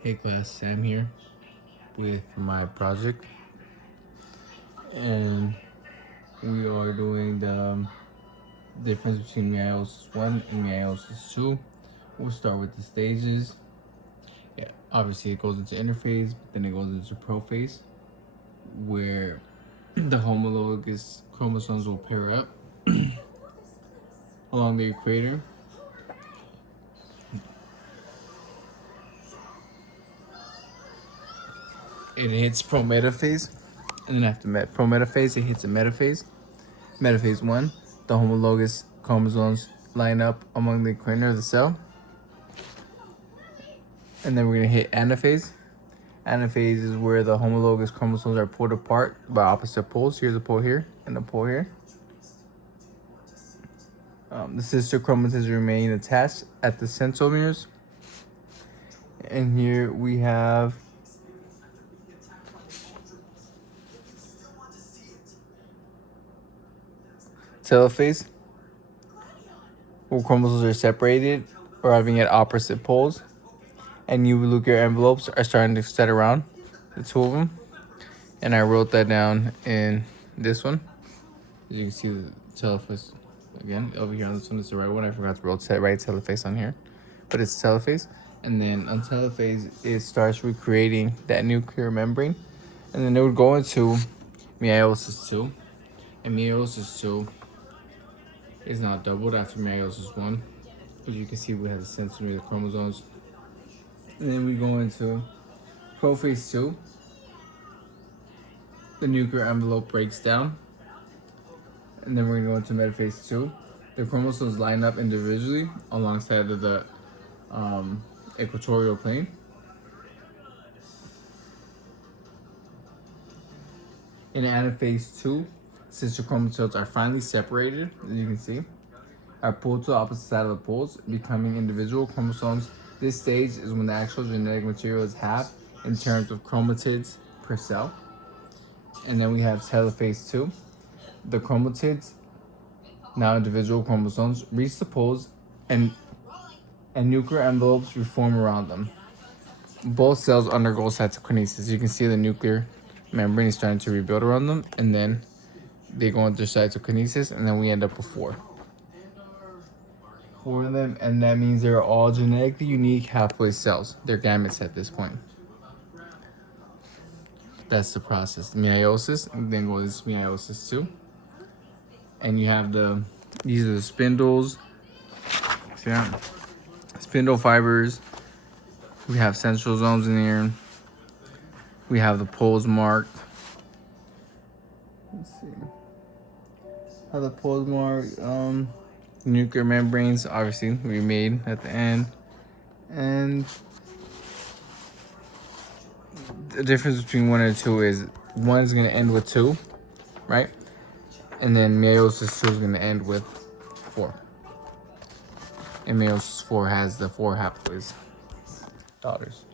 Hey class, Sam here with my project, and we are doing the difference between meiosis 1 and meiosis 2. We'll start with the stages. Yeah, obviously it goes into interphase, but then it goes into prophase, where the homologous chromosomes will pair up along the equator. It hits prometaphase, and then after prometaphase, it hits a metaphase. Metaphase 1, the homologous chromosomes line up among the equator of the cell. And then we're going to hit anaphase. Anaphase is where the homologous chromosomes are pulled apart by opposite poles. Here's a pole here and a pole here. The sister chromatids remain attached at the centromeres. And here we have telophase, where chromosomes are separated or having at opposite poles. And nuclear envelopes are starting to set around, the two of them. And I wrote that down in this one. As you can see the telophase again over here on this one is the right one. I forgot to write right telophase on here, but it's telophase. And then on telophase, it starts recreating that nuclear membrane, and then it would go into meiosis 2. And meiosis 2 is now doubled after meiosis 1. As you can see, we have the centromere of the chromosomes. And then we go into prophase 2. The nuclear envelope breaks down. And then we're going to go into metaphase 2. The chromosomes line up individually alongside of the equatorial plane. In anaphase 2, sister chromosomes are finally separated, as you can see, are pulled to the opposite side of the poles, becoming individual chromosomes. This stage is when the actual genetic material is half in terms of chromatids per cell. And then we have telophase 2. The chromatids, now individual chromosomes, reach the poles and nuclear envelopes reform around them. Both cells undergo cytokinesis. You can see the nuclear membrane is starting to rebuild around them, and then they go into cytokinesis, and then we end up with four of them, and that means they're all genetically unique haploid cells. They're gametes at this point. That's the process. Meiosis, and then goes meiosis 2. And you have these are the spindles. See that? Spindle fibers. We have centrosomes in here. We have the poles marked. Let's see. How the poles marked. Nuclear membranes, obviously, remade at the end. And the difference between 1 and 2 is 1 is going to end with 2, right? And then meiosis 2 is going to end with 4. And meiosis 4 has the 4 haploids daughters.